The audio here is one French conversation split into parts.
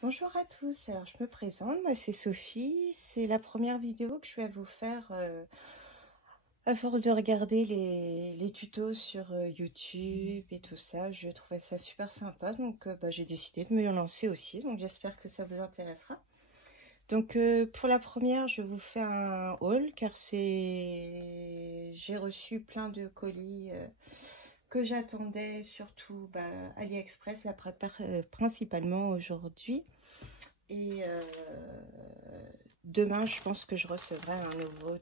Bonjour à tous, alors je me présente, moi c'est Sophie, c'est la première vidéo que je vais vous faire à force de regarder les tutos sur YouTube et tout ça. Je trouvais ça super sympa, donc j'ai décidé de me lancer aussi, donc j'espère que ça vous intéressera. Donc pour la première, je vous fais un haul car j'ai reçu plein de colis que j'attendais, surtout AliExpress, là, principalement aujourd'hui. Et demain, je pense que je recevrai un nouveau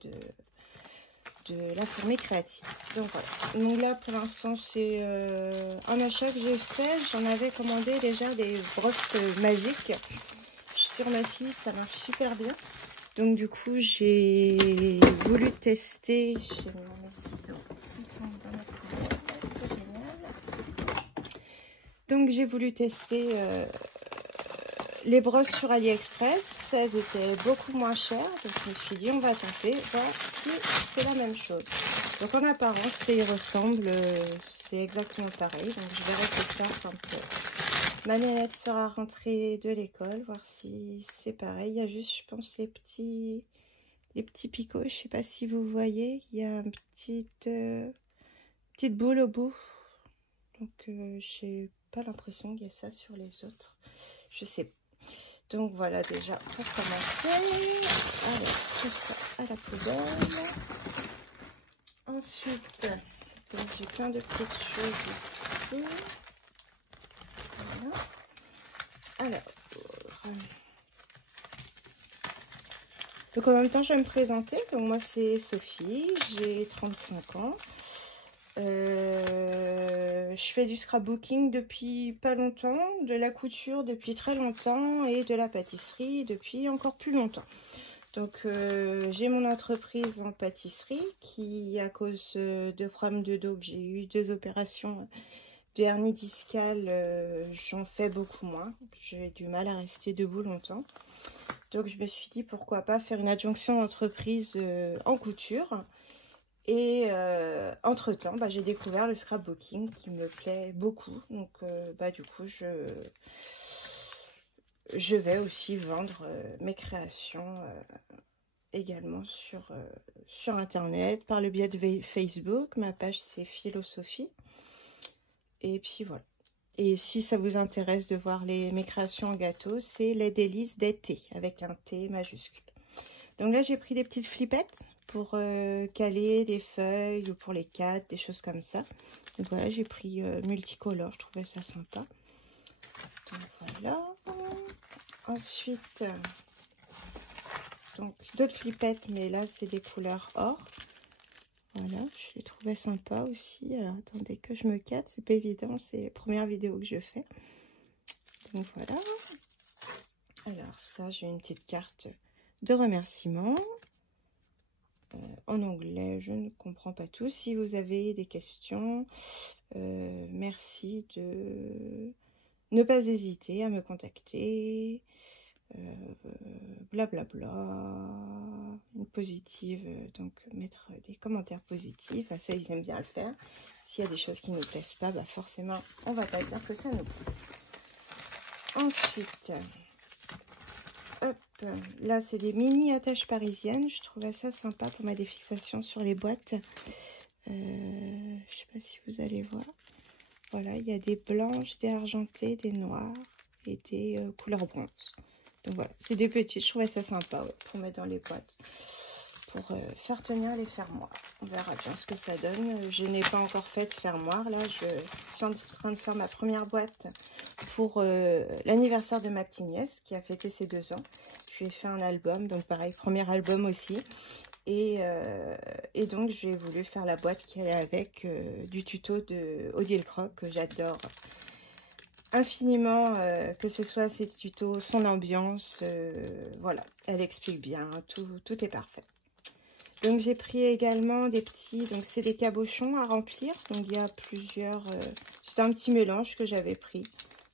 de la Fourmi Créative. Donc voilà. Donc là, pour l'instant, c'est un achat que j'ai fait. J'en avais commandé déjà des brosses magiques. Sur ma fille, ça marche super bien. Donc du coup, j'ai voulu tester. J'ai mis mes ciseaux dans ma poubelle. C'est génial. Donc j'ai voulu tester les brosses sur AliExpress. Elles étaient beaucoup moins chères. Donc je me suis dit, on va tenter, voir si c'est la même chose. Donc en apparence, ils ressemblent. C'est exactement pareil. Donc je verrai plus tard quand ma nénette sera rentrée de l'école, voir si c'est pareil. Il y a juste, je pense, les petits picots. Je sais pas si vous voyez. Il y a une petite boule au bout. Donc j'ai pas l'impression qu'il y a ça sur les autres. Je sais pas. Donc voilà, déjà pour commencer, allez, tout ça à la poubelle. Ensuite, donc j'ai plein de petites choses ici. Voilà. Alors, donc en même temps, je vais me présenter. Donc moi, c'est Sophie, j'ai 35 ans. Je fais du scrapbooking depuis pas longtemps, de la couture depuis très longtemps et de la pâtisserie depuis encore plus longtemps. Donc j'ai mon entreprise en pâtisserie qui, à cause de problèmes de dos que j'ai eu, 2 opérations de hernie discale, j'en fais beaucoup moins. J'ai du mal à rester debout longtemps. Donc je me suis dit pourquoi pas faire une adjonction d'entreprise en couture. Et entre temps, j'ai découvert le scrapbooking qui me plaît beaucoup. Donc du coup, je vais aussi vendre mes créations également sur internet, par le biais de Facebook. Ma page c'est Philosophie. Et puis voilà. Et si ça vous intéresse de voir mes créations en gâteau, c'est les délices d'été avec un T majuscule. Donc là, j'ai pris des petites flippettes pour caler des feuilles ou pour les cadres, des choses comme ça. Donc voilà, j'ai pris multicolore, je trouvais ça sympa. Donc voilà. Ensuite, donc d'autres flippettes, mais là, c'est des couleurs or. Voilà, je les trouvais sympa aussi. Alors, attendez que je me cadre, c'est pas évident, c'est la première vidéo que je fais. Donc voilà. Alors ça, j'ai une petite carte de remerciement. En anglais, je ne comprends pas tout. Si vous avez des questions, merci de ne pas hésiter à me contacter. Blablabla, une positive, donc mettre des commentaires positifs. Ça, ils aiment bien le faire. S'il y a des choses qui ne nous plaisent pas, forcément, on va pas dire que ça nous plaît. Ensuite, hop, là c'est des mini attaches parisiennes. Je trouvais ça sympa pour ma défixation sur les boîtes. Je sais pas si vous allez voir. Voilà, il y a des blanches, des argentées, des noires et des couleurs bronze. Donc voilà, c'est des petites. Je trouvais ça sympa pour mettre dans les boîtes, pour faire tenir les fermoirs. On verra bien ce que ça donne. Je n'ai pas encore fait de fermoir. Là, je suis en train de faire ma première boîte pour l'anniversaire de ma petite nièce qui a fêté ses 2 ans. Je lui ai fait un album, donc pareil, premier album aussi. Et donc, j'ai voulu faire la boîte qui allait avec du tuto de Odile Croc, que j'adore infiniment, que ce soit ses tutos, son ambiance. Voilà, elle explique bien, tout est parfait. Donc, j'ai pris également des petits, donc c'est des cabochons à remplir. Donc, il y a plusieurs, c'est un petit mélange que j'avais pris.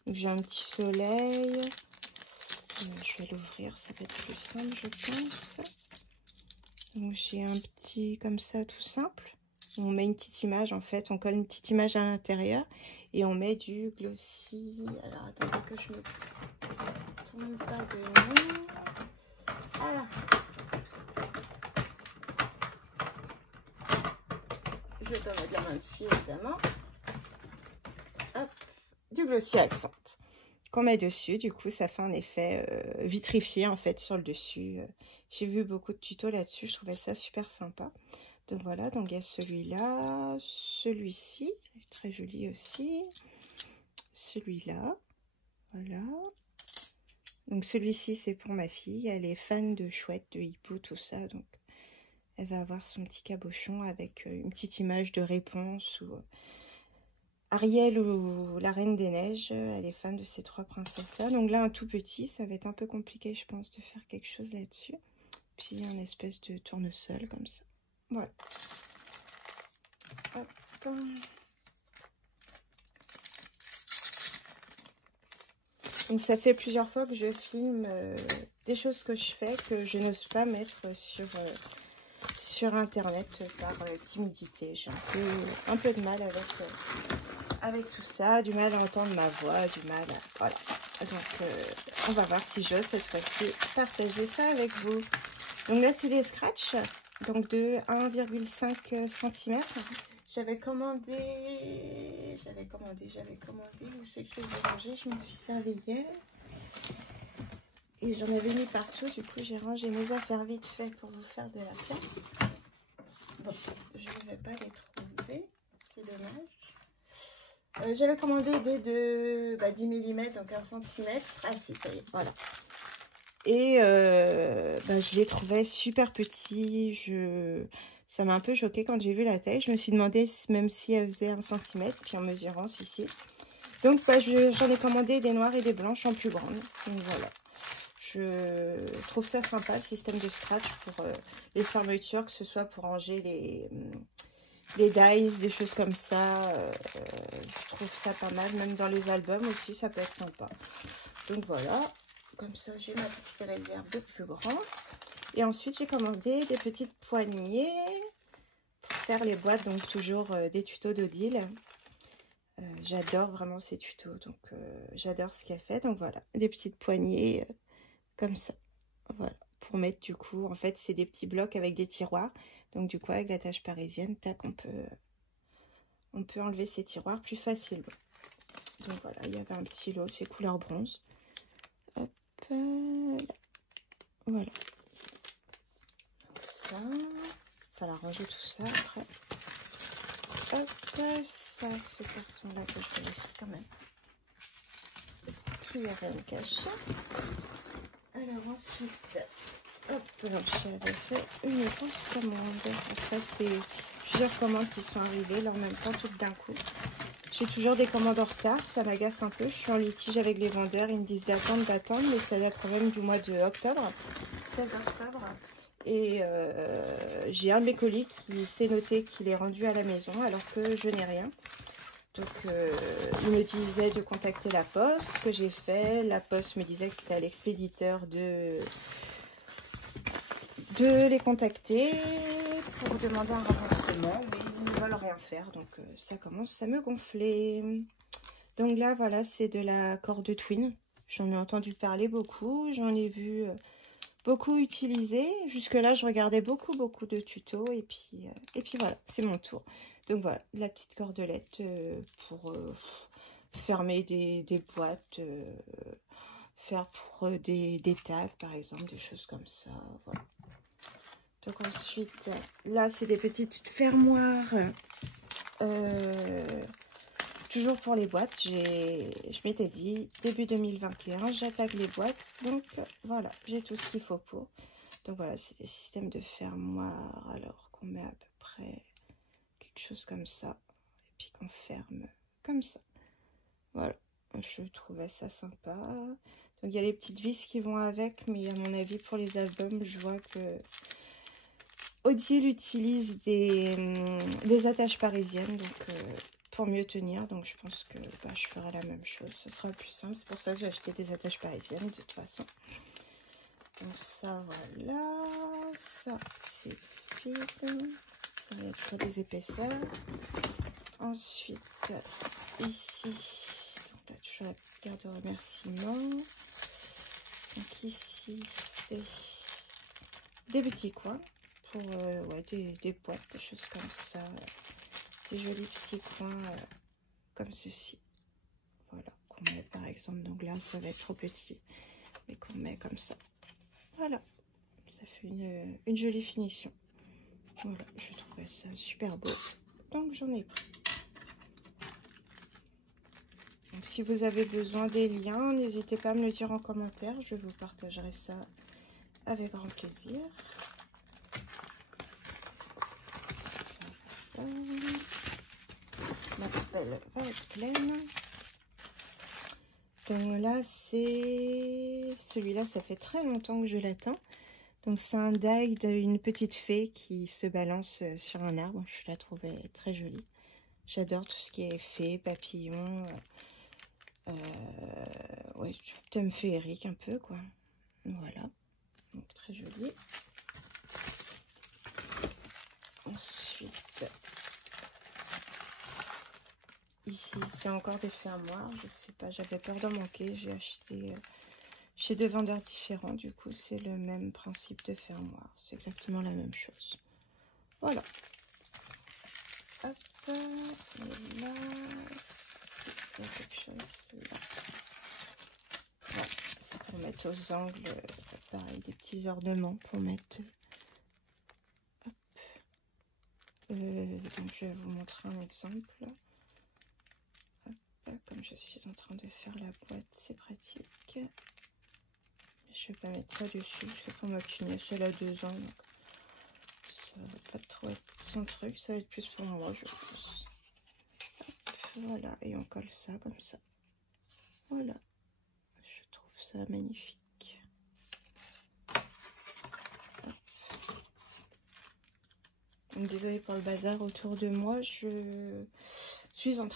Donc, j'ai un petit soleil. Je vais l'ouvrir, ça va être plus simple, je pense. Donc j'ai un petit comme ça tout simple. On met une petite image en fait, on colle une petite image à l'intérieur et on met du glossy. Alors attendez que je me sont même pas de nom. Voilà. Je dois mettre la main dessus, évidemment. Hop, du Glossy Accent qu'on met dessus. Du coup, ça fait un effet vitrifié, en fait, sur le dessus. J'ai vu beaucoup de tutos là-dessus. Je trouvais ça super sympa. Donc, voilà. Donc, il y a celui-là. Celui-ci, très joli aussi. Celui-là. Voilà. Donc, celui-ci, c'est pour ma fille. Elle est fan de chouettes, de hippo, tout ça. Donc, elle va avoir son petit cabochon avec une petite image de réponse ou Ariel ou la Reine des Neiges. Elle est fan de ces trois princesses-là. Donc là, un tout petit, ça va être un peu compliqué, je pense, de faire quelque chose là-dessus. Puis, un espèce de tournesol comme ça. Voilà. Hop. Donc, ça fait plusieurs fois que je filme des choses que je fais que je n'ose pas mettre sur Internet par timidité. J'ai un peu de mal avec tout ça, du mal à entendre ma voix, du mal à... Voilà. Donc, on va voir si j'ose cette fois-ci partager ça avec vous. Donc là, c'est des scratchs, donc de 1,5 cm. J'avais commandé, où c'est que je les ai rangés? Je m'en suis servi hier. Et j'en avais mis partout, du coup j'ai rangé mes affaires vite fait pour vous faire de la place. Bon, je ne vais pas les trouver, c'est dommage. J'avais commandé des de 10 mm, donc 1 cm. Ah si, ça y est, voilà. Et je les trouvais super petits. Ça m'a un peu choquée quand j'ai vu la taille. Je me suis demandé même si elle faisait 1 cm, puis en mesurant ici. Donc j'en ai commandé des noires et des blanches en plus grandes. Donc voilà. Je trouve ça sympa, le système de scratch pour les fermetures, que ce soit pour ranger les dies, des choses comme ça. Je trouve ça pas mal, même dans les albums aussi, ça peut être sympa. Donc voilà, comme ça j'ai ma petite réserve de plus grand. Et ensuite j'ai commandé des petites poignées pour faire les boîtes, donc toujours des tutos d'Odile. J'adore vraiment ces tutos, donc j'adore ce qu'elle fait. Donc voilà, des petites poignées comme ça, voilà, pour mettre du coup, en fait c'est des petits blocs avec des tiroirs, donc du coup avec la tâche parisienne, tac, on peut enlever ces tiroirs plus facilement. Donc voilà, il y avait un petit lot, c'est couleur bronze. Hop, là. Voilà. Donc ça, il va ranger tout ça après. Hop, ça, ce carton là que je vérifie quand même qu'il n'y a rien de caché. Alors ensuite, hop, j'avais fait une grosse commande. Après, c'est plusieurs commandes qui sont arrivées là en même temps, toutes d'un coup. J'ai toujours des commandes en retard, ça m'agace un peu. Je suis en litige avec les vendeurs, ils me disent d'attendre, mais ça date quand même du mois de octobre, 16 octobre. Et j'ai un de mes colis qui s'est noté qu'il est rendu à la maison alors que je n'ai rien. Donc, il me disait de contacter la poste, ce que j'ai fait. La poste me disait que c'était à l'expéditeur de les contacter pour demander un remboursement, mais ils ne veulent rien faire. Donc, ça commence à me gonfler. Donc là, voilà, c'est de la corde twin. J'en ai entendu parler beaucoup, j'en ai vu beaucoup utiliser. Jusque-là, je regardais beaucoup de tutos et puis voilà, c'est mon tour. Donc voilà, la petite cordelette pour fermer des boîtes, faire pour des tags par exemple, des choses comme ça, voilà. Donc ensuite, là c'est des petites fermoirs, toujours pour les boîtes. Je m'étais dit, début 2021, j'attaque les boîtes, donc voilà, j'ai tout ce qu'il faut pour. Donc voilà, c'est des systèmes de fermoirs, alors qu'on met à peu près quelque chose comme ça, et puis qu'on ferme comme ça. Voilà, je trouvais ça sympa. Donc il y a les petites vis qui vont avec, mais à mon avis pour les albums, je vois que Odile utilise des attaches parisiennes, donc pour mieux tenir. Donc je pense que je ferai la même chose, ce sera le plus simple. C'est pour ça que j'ai acheté des attaches parisiennes de toute façon. Donc ça, voilà, ça c'est vide, il y a toujours des épaisseurs. Ensuite, ici, donc là, toujours la petite carte de remerciement. ici, c'est des petits coins pour ouais, des boîtes, des choses comme ça. Des jolis petits coins comme ceci. Voilà, qu'on met par exemple, donc là ça va être trop petit, mais qu'on met comme ça. Voilà, ça fait une jolie finition. Voilà, je trouvais ça super beau, donc j'en ai pris. Donc, si vous avez besoin des liens, n'hésitez pas à me le dire en commentaire, je vous partagerai ça avec grand plaisir. Ma poubelle va être pleine. Donc là, c'est celui-là, ça fait très longtemps que je l'attends. Donc c'est un die d'une petite fée qui se balance sur un arbre. Je la trouvais très jolie. J'adore tout ce qui est fée, papillon, ouais, thème féerique un peu quoi. Voilà, donc très joli. Ensuite, ici c'est encore des fermoirs. Je sais pas, j'avais peur d'en manquer. J'ai acheté chez deux vendeurs différents. Du coup, c'est le même principe de fermoir. C'est exactement la même chose. Voilà. Hop, et là, c'est quelque chose là. Voilà, c'est pour mettre aux angles, pareil, des petits ornements pour mettre. Hop. Donc, je vais vous montrer un exemple. Hop, comme je suis en train de faire la boîte, c'est pratique. Je vais pas mettre ça dessus, c'est pour ma punaise, elle a 2 ans, donc ça va pas trop être son truc, ça va être plus pour moi, je pense. Hop, voilà, et on colle ça comme ça. Voilà, je trouve ça magnifique. Désolée pour le bazar autour de moi, je suis en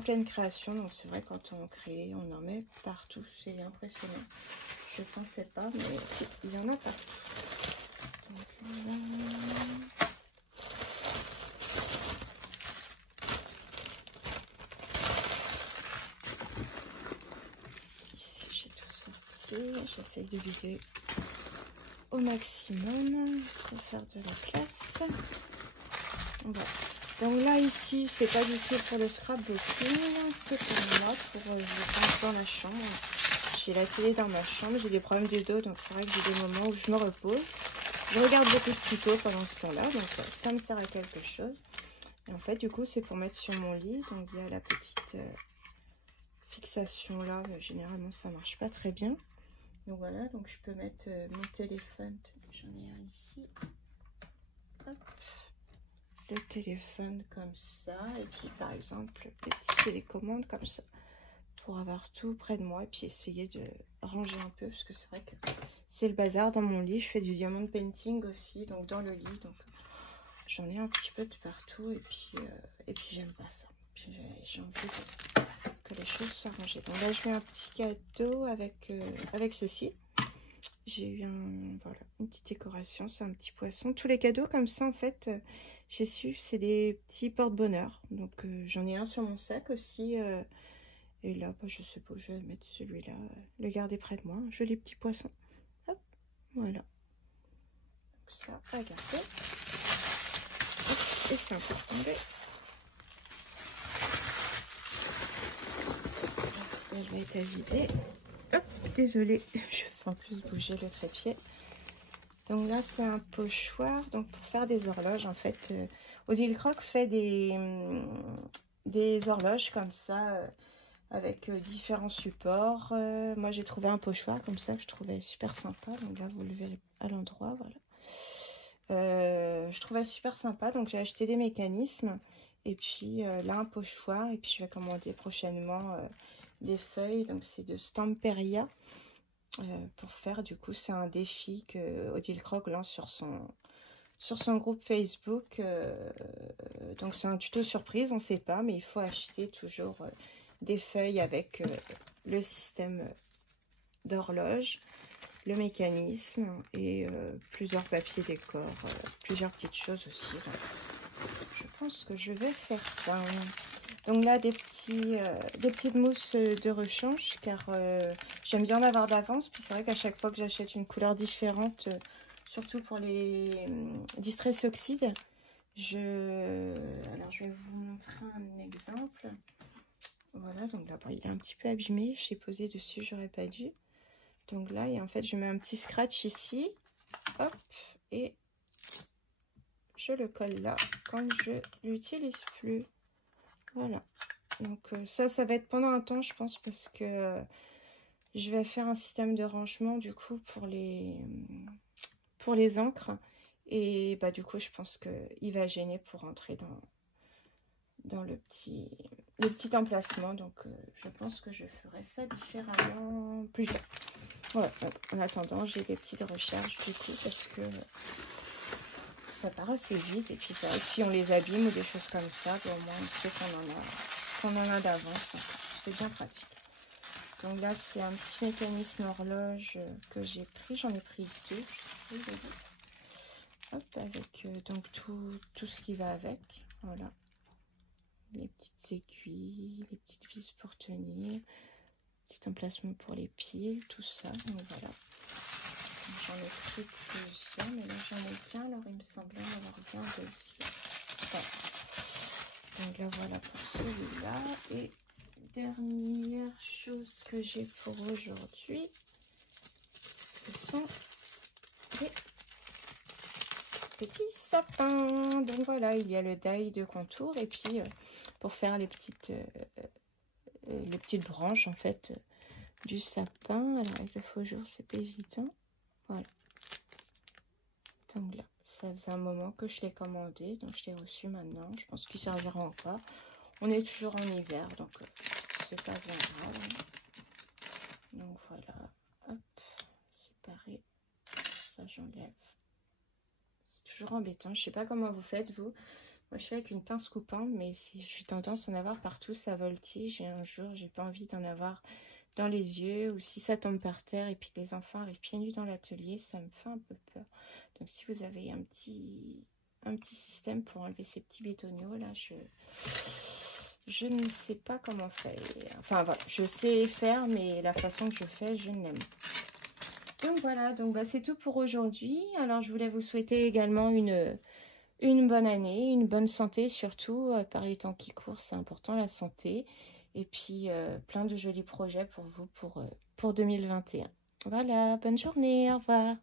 pleine création, donc c'est vrai quand on crée, on en met partout, c'est impressionnant. Je pensais pas, mais il y en a partout. Donc, voilà. Ici, j'ai tout sorti. J'essaye de vider au maximum pour faire de la place. Voilà. Donc là, ici, c'est pas du tout pour le scrapbooking, c'est pour moi, pour je pense dans la chambre. J'ai la télé dans ma chambre, j'ai des problèmes de dos, donc c'est vrai que j'ai des moments où je me repose. Je regarde beaucoup de tutos pendant ce temps-là, donc ça me sert à quelque chose. Et en fait, du coup, c'est pour mettre sur mon lit. Donc il y a la petite fixation là, mais généralement ça marche pas très bien. Donc voilà, donc je peux mettre mon téléphone. J'en ai un ici. Hop. Le téléphone comme ça, et puis par exemple les petites télécommandes comme ça, pour avoir tout près de moi et puis essayer de ranger un peu, parce que c'est vrai que c'est le bazar dans mon lit. Je fais du diamond painting aussi, donc dans le lit, donc j'en ai un petit peu de partout, et puis j'aime pas ça. J'ai envie que les choses soient rangées. Donc là je mets un petit cadeau avec ceci. J'ai eu voilà, une petite décoration, c'est un petit poisson. Tous les cadeaux comme ça en fait, j'ai su, c'est des petits porte-bonheur. Donc j'en ai un sur mon sac aussi. Et là, bah, je sais pas, je vais mettre celui-là, le garder près de moi. Un joli petit poisson. Hop, voilà. Donc ça, à garder. Et c'est un peu tombé. Là, je vais être à vider. Hop, désolée, je fais en plus bouger le trépied. Donc là, c'est un pochoir, donc pour faire des horloges, en fait. Odile Croc fait des horloges comme ça, avec différents supports. Moi, j'ai trouvé un pochoir comme ça que je trouvais super sympa. Donc là, vous le verrez à l'endroit, voilà. Je trouvais super sympa, donc j'ai acheté des mécanismes. Et puis là, un pochoir. Et puis, je vais commander prochainement des feuilles. Donc, c'est de Stamperia. Pour faire, du coup, c'est un défi que Odile Croc lance sur son groupe Facebook. Donc c'est un tuto surprise, on ne sait pas, mais il faut acheter toujours des feuilles avec le système d'horloge, le mécanisme et plusieurs papiers décor, plusieurs petites choses aussi. Donc, je pense que je vais faire ça. Donc là, des petites mousses de rechange, car j'aime bien en avoir d'avance. Puis c'est vrai qu'à chaque fois que j'achète une couleur différente, surtout pour les Distress Oxide, alors je vais vous montrer un exemple. Voilà, donc là, bon, il est un petit peu abîmé. Je l'ai posé dessus, j'aurais pas dû. Donc là, et en fait, je mets un petit scratch ici. Hop, et je le colle là quand je l'utilise plus. Voilà. Donc ça va être pendant un temps, je pense, parce que je vais faire un système de rangement, du coup, pour les encres. Et bah du coup, je pense qu'il va gêner pour entrer dans le petit emplacement. Donc je pense que je ferai ça différemment plus tard. Voilà. En attendant, j'ai des petites recherches du coup, parce que ça part assez vite. Et puis c'est vrai que si on les abîme ou des choses comme ça, au moins on sait qu'on en a d'avance. C'est bien pratique. Donc là, c'est un petit mécanisme horloge que j'ai pris. J'en ai pris deux. Hop, avec donc tout ce qui va avec. Voilà. Les petites aiguilles, les petites vis pour tenir, petit emplacement pour les piles, tout ça. Donc voilà. J'en ai pris plusieurs, mais là j'en ai qu'un. Alors il me semblait en avoir bien deux. Voilà. Donc là voilà pour celui-là. Et dernière chose que j'ai pour aujourd'hui, ce sont des petits sapins. Donc voilà, il y a le die de contour et puis pour faire les petites branches en fait du sapin. Alors avec le faux jour, c'est pas évident. Voilà. Donc là, ça faisait un moment que je l'ai commandé, donc je l'ai reçu maintenant. Je pense qu'il servira encore. On est toujours en hiver, donc c'est pas bien grave. Donc voilà, hop, séparé. Ça j'enlève. C'est toujours embêtant. Je sais pas comment vous faites vous. Moi je fais avec une pince coupante, mais si j'ai tendance à en avoir partout, ça voltige. Et un jour, j'ai pas envie d'en avoir dans les yeux, ou si ça tombe par terre et puis que les enfants arrivent pieds nus dans l'atelier, ça me fait un peu peur. Donc si vous avez un petit système pour enlever ces petits bétonniaux là, je ne sais pas comment faire. Enfin voilà, je sais faire, mais la façon que je fais, je ne l'aime pas. Donc voilà, donc bah, c'est tout pour aujourd'hui. Alors je voulais vous souhaiter également une bonne année, une bonne santé surtout, par les temps qui courent, c'est important la santé. Et puis plein de jolis projets pour vous pour 2021. Voilà, bonne journée, au revoir.